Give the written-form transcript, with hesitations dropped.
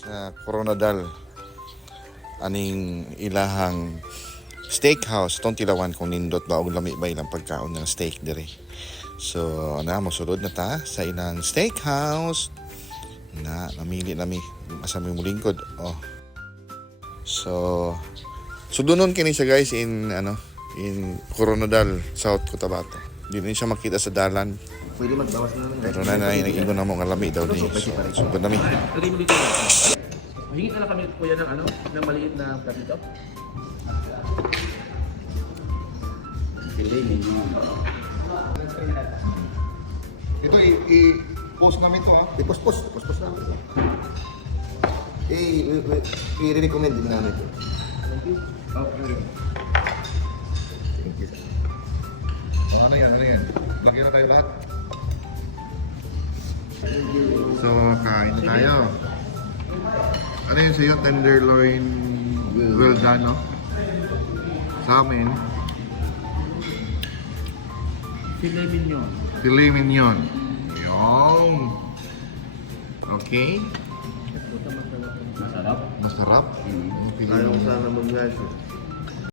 sa Coronadal aning ilahang steakhouse tong tilawan kung nindot ba og lami ba ilang pagkaon ng steak dire. So ana mosulod na ta sa ilang steakhouse na namili nami asa mi mulingkod. Oh. So sudunon kini siya guys in Coronadal, South Cotabato. Di na siya makita sa dalan. Pwede magbawas na naman. Pero na nag-ingon na mo nga lami daw ni. So nami. Lagay mo dito. Mahingit na lang kami kuya ng maliit na platito. Ito i-post namin to ha. Post namin ito. I-recommend din namin ito. Okay. Thank you. Ano yan? Lagyan na tayo lahat. So, kain na tayo. Ano yun sa'yo? Tenderloin well done, no? Sa amin, Filet mignon. filet mignon. Yung. Okay. Masarap. Masarap. Yung filet Ayaw mignon. sana mag-gasyo.